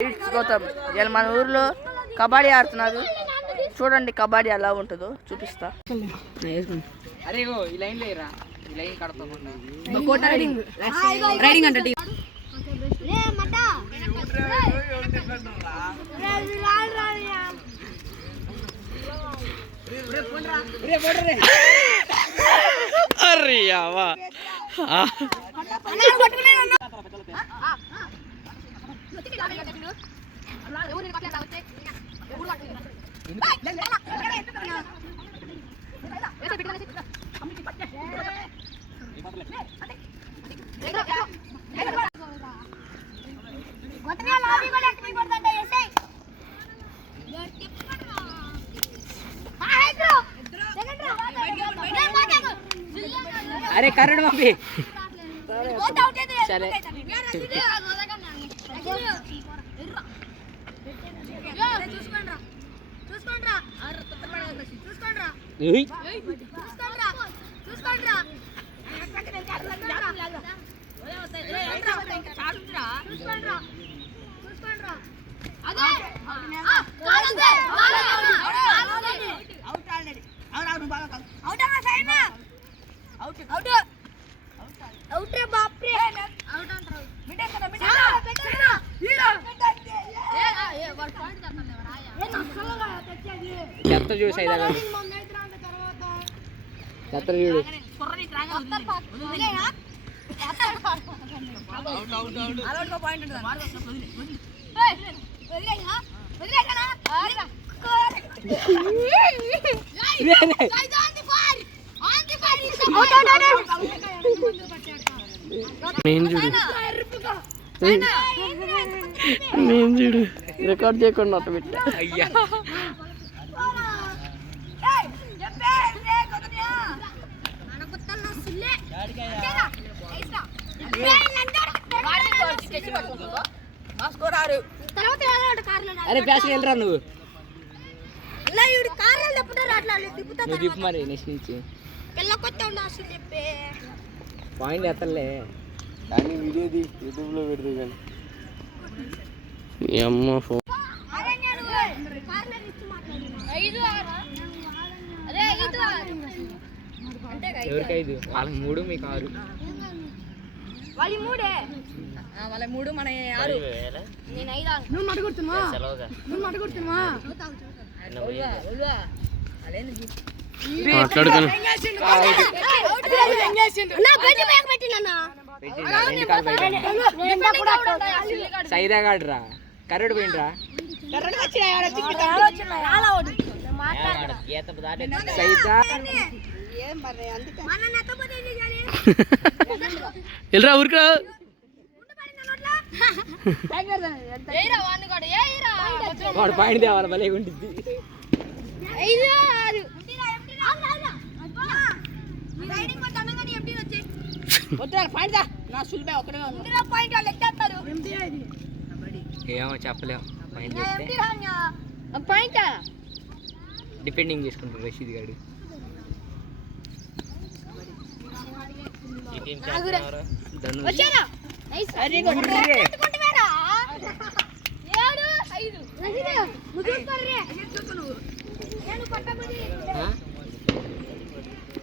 గౌతమ్ ఇలా మన ఊర్లో కబడ్డీ ఆడుతున్నారు. చూడండి కబడ్డీ ఎలా ఉంటుందో చూపిస్తా. अरे करण मम्मी चले చెత్త చూసి చెత్త చూడు నేను చూడు రికార్డ్ చేయకుండా అట్ట పెట్టా. అయ్యా అరే ప్యాషన్ వెళ్ళరా నువ్వు దిప్పు మరి నెక్స్ట్ నుంచి పాయింట్ ఎత్తలే కానీ వీడియోది యూట్యూబ్లో పెడుతుంది కానీ అమ్మ ఫోన్ ఎవరికి 5 వాళ్ళకి 3 మీకు 6 వాళ్ళ 3 మన 6 నేను 5 నువ్వు మడగొడుతున్నా మాట్లాడుకున్నా సైదాగాడ్రా కర్రెడు పోయిండ్రా సైదా వెళ్ళరా ఊరికా వాడు పాయింట్ తేవాలి భలే ఉంటుంది. ఏమో చెప్పలేము పాయింట్ డిపెండింగ్ చేసుకుంటారు రషీద్ గారు.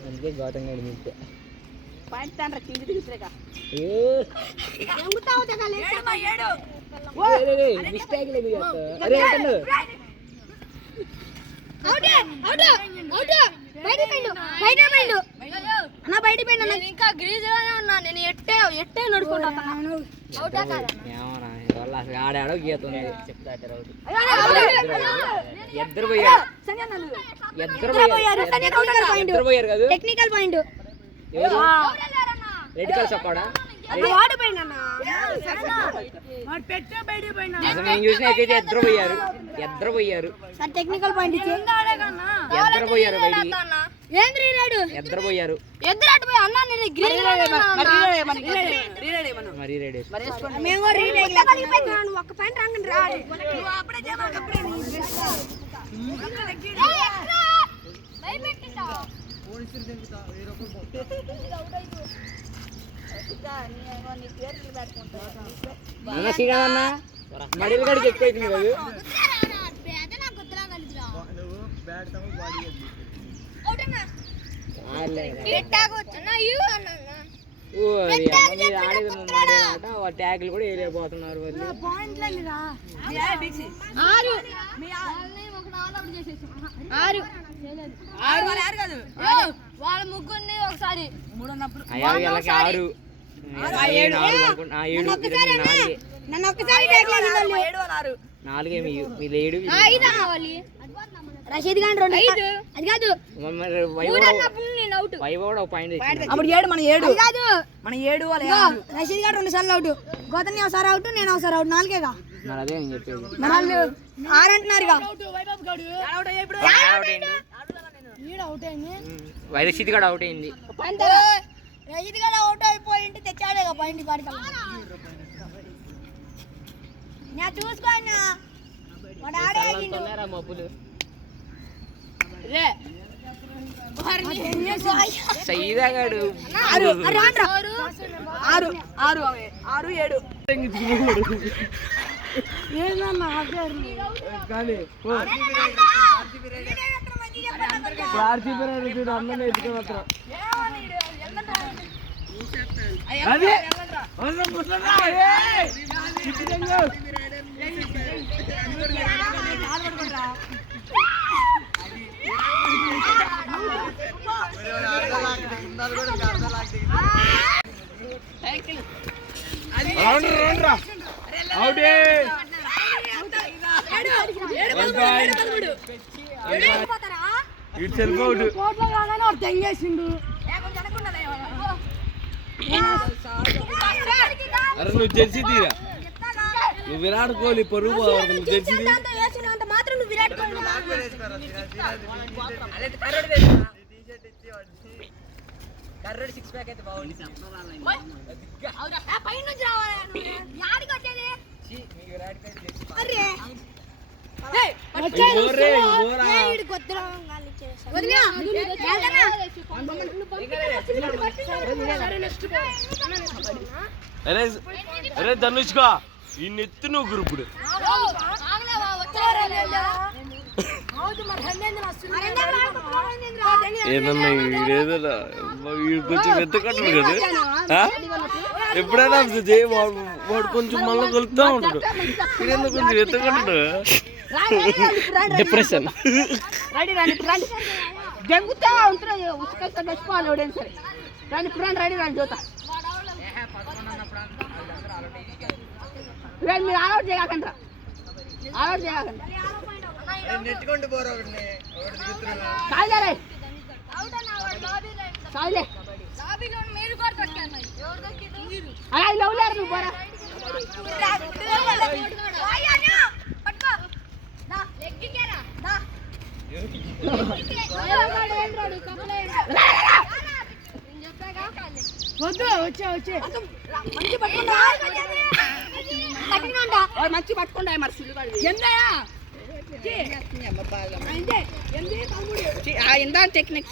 అందుకే గౌతమ్ గారి మిల్తే మిస్టేక్ లేదు. ఇంకా గ్రీజ్ లోనే ఉన్నా. నేను ఎట్టే నడుచుకుంటాను. ఆడాడో గీత చెప్తా ఇద్దరు పోయారు కదా. టెక్నికల్ పాయింట్ రెడ్ కలర్ చొక్కాడా నేను చూసిన అయితే ఇద్దరు పోయారు టెక్నికల్ పాయింట్ ఇద్దరు పోయారు మరీ రెడీ ఒక్క పాయింట్ శ్రీరామన్న మడిలు గడికి ఎక్కువ అవుతుంది కదా. ట్యాగులు కూడా వేయలేకపోతున్నారు వాళ్ళ ముగ్గురిని ఒకసారి 7 గాని 2 అది కాదు అప్పుడు 7 మన 7 కాదు మన 7 రషీద్ గారు 2 సార్లు అవుట్ గోతని ఒకసారి అవుట్ నేను ఒకసారి అవుట్ 4గా అదే నేను చెప్పేది. వాళ్ళు 6 అంటున్నారుగా వైరషిత్ కూడా అవుట్ అయింది. రషీద్ గారు అవుట్ అయిపోయింటే తెచ్చాడేగా పాయింట్ పాడతా నేను చూసుకోనా వాడు ఆడేగిండు మబ్బులు రే సైదాగాడు 6 ఏందన్నా కానీ అన్ననే ఎత్తుకోవద్దు అదే తెంగేసిండు అరే నువ్వు జెర్సీ తీరా నువ్వు విరాట్ కోహ్లీ పరుగు జెర్సీ మాత్రం నువ్వు విరాట్ కోహ్లీ కర్రడి 6 ప్యాక్ అయితే బాగుంది. పై నుంచి రావాలి యాడికి వచ్చేది అరే అరే ధనుష్క ఈ నెత్తి నువ్వు గురుపుడు ఏదన్నా వీడేదన్నా వీడు కొంచెం ఎత్తుకట్టడు కదా ఎప్పుడైనా వాడు కొంచెం మళ్ళీ కొలుపుతా ఉంటాడు వీడేందుకు కొంచెం ఎత్తుకట్టడు డిప్రెషన్. జంగుతా ఉంటుంది ఉసుకైతే తెచ్చుకోవాలి ఎవడైనా సరే రాని పురాణ రెడీ రాని చూతా మీరు ఆలౌట్ చేయకండి ఆలౌట్ చేయకండి కాదులే కాదులే అలా నవ్వులేరు నువ్వు పోరా మంచి పట్టుకుంటా మరి ఇందా టెక్నిక్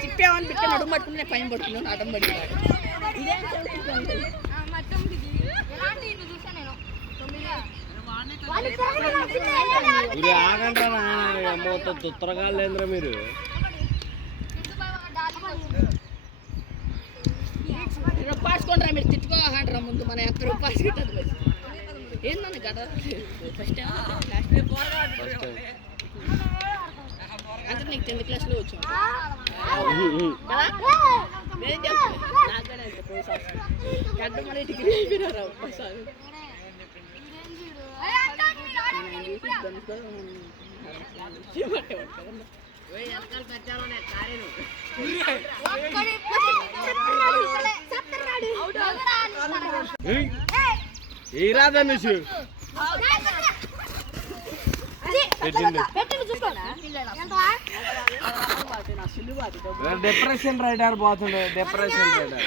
తిప్పేమని బిట్ట నడుము పట్టుకుని పైన పట్టుకున్నాను అడ్డం పడి మొత్తం తుత్తరగా లేదురా మీరు రూపాసుకోండి మీరు తిట్టుకోకంటారా ముందు మన ఎంత రూపాయలు గిట్టదు ఏందన్న గడ ఫస్ట్ అంటే నీకు 10th క్లాస్లో వచ్చాను గడ్డ మళ్ళీ డిగ్రీ అయిపోయినారా ఒక్కసారి ఏ రాదా నువ్వు డిప్రెషన్ రైడర్ పోతుండే డిప్రెషన్ రైడర్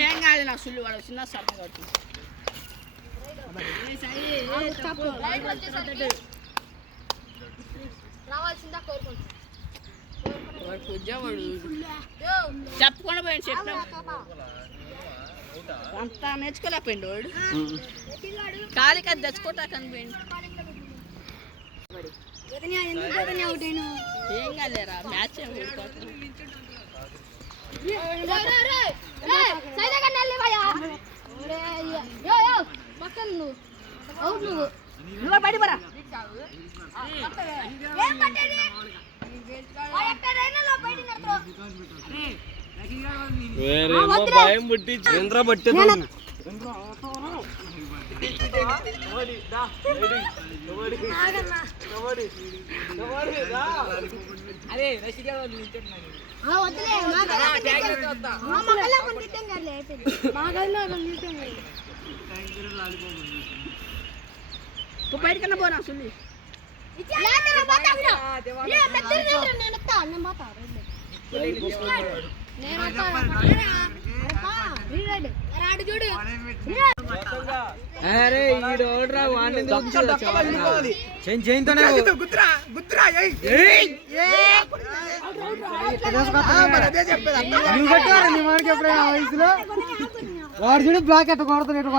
ఏం కాదు నా సుల్లు వాడు చిన్న సన్న కట్టు చెప్పకుండా పోయాను చెప్పిన అంతా నేర్చుకోలేకపోయింది వాడు కాలికి అది తెచ్చుకోటా కనిపోయింది. ఎందుకు గోతని అవుట్ అయినా ఏం కాలేరా మ్యాచ్ ఏం ఓడిపోతుంది. నువ్వు బయట పరా వేరేమో భయం పుట్టించి యంత్ర పట్టేది అరే రషీద్ గారు వాళ్ళు నిల్చుంటున్నారు. బయటకన్నా పోనా సుల్లి చూడు అరే ఈ రోడ్ రా వాడిని వాడు చూడు బ్లాక్ ఎట్ట కొడతాడు